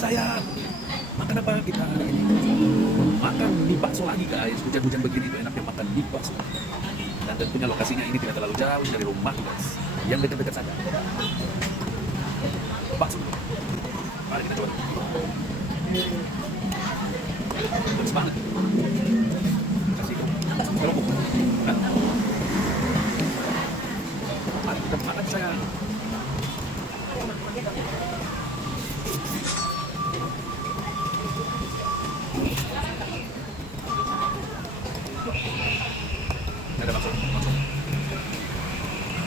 sayang. Makan apa kita hari ini? Makan mie bakso lagi guys. Hujan-hujan begini itu enaknya makan mie bakso. Dan tentunya lokasinya ini tidak terlalu jauh dari rumah guys. Yang dekat-dekat saja. Bakso. Mari kita coba. Pedas banget. Kasih kerupuk. Nah. Mari kita makan sayang. Ini ada bakso.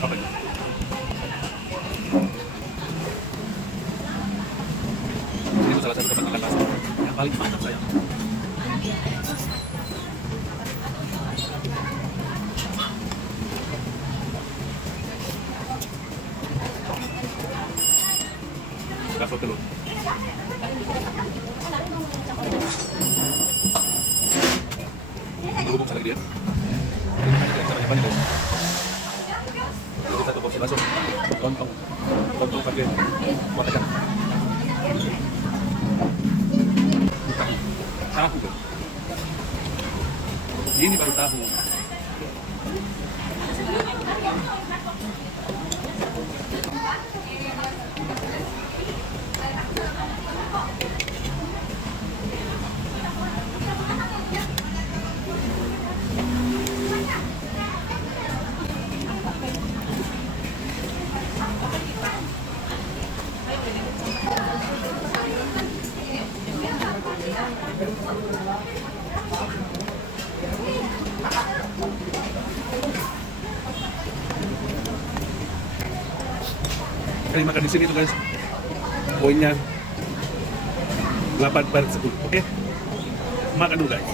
Apa itu? Ini salah satu tempat makan bakso yang paling mantap sayang. Bakso telur. Berhubung lagi dia. Caranya banyak guys. Jadi satu porsi bakso, lontong pakai kuah kacang. Tahu guys. Ini baru tahu. Kali makan di sini tuh guys, poinnya 8/10. Oke, makan dulu guys.